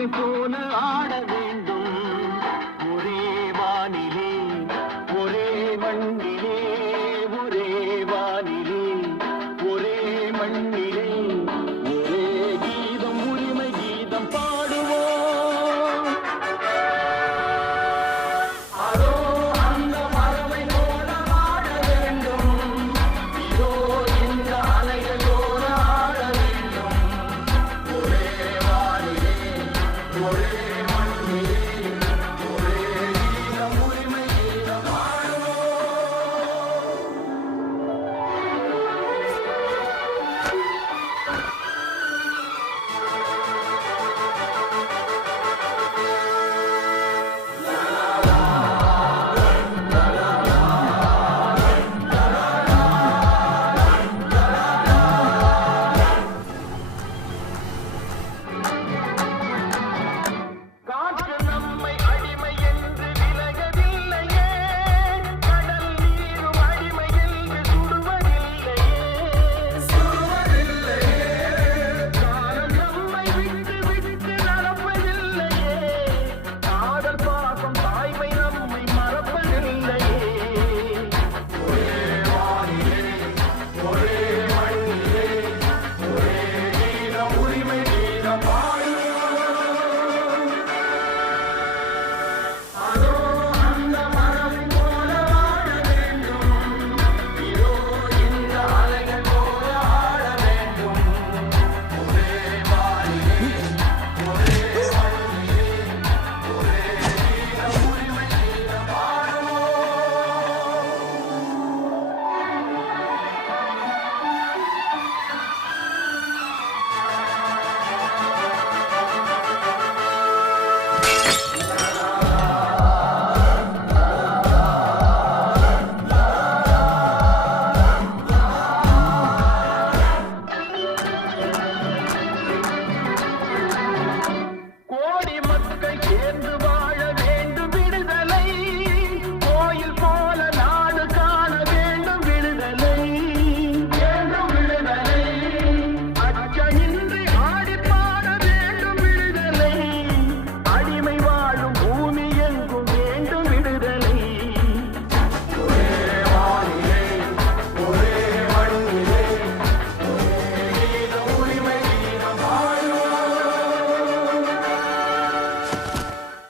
மங்கை போல ஆட வேண்டும். ஒரே வானிலே ஒரே மண்ணிலே ஒரே வானிலே ஒரே மண்ணிலே ஒரே கீதம் உரிமை கீதம் பாடுவோம். அதோ அந்த மரமை போல ஆட வேண்டும். இதோ இந்த அலைகள் போல ஆட வேண்டும். ஒரே வானிலே ஒரே மண்ணிலே ஒரே கீதம் உரிமை கீதம் பாடுவோம். காற்று நம்மை அடிமை என்று விலகவில்லையே. கடல் நீரும் அடிமை என்று சுடுவதில்லையே. காலம் நம்மை விட்டு விட்டு நடப்பதில்லையே. காதல் பாசம் தாய்மை நம்மை மறப்பதில்லையே. ஒரே வானிலே ஒரே மண்ணிலே ஒரே கீதம் உரிமை கீதம் பாடுவோம். அதோ அந்த மரம் போல ஆட வேண்டும். இதோ இந்த அலைகள் போல ஆட வேண்டும். ஒரே வானிலே ஒரே மண்ணிலே ஒரே கீதம் உரிமை கீதம் பாடுவோம். கோடி மக்கள் சேர்ந்து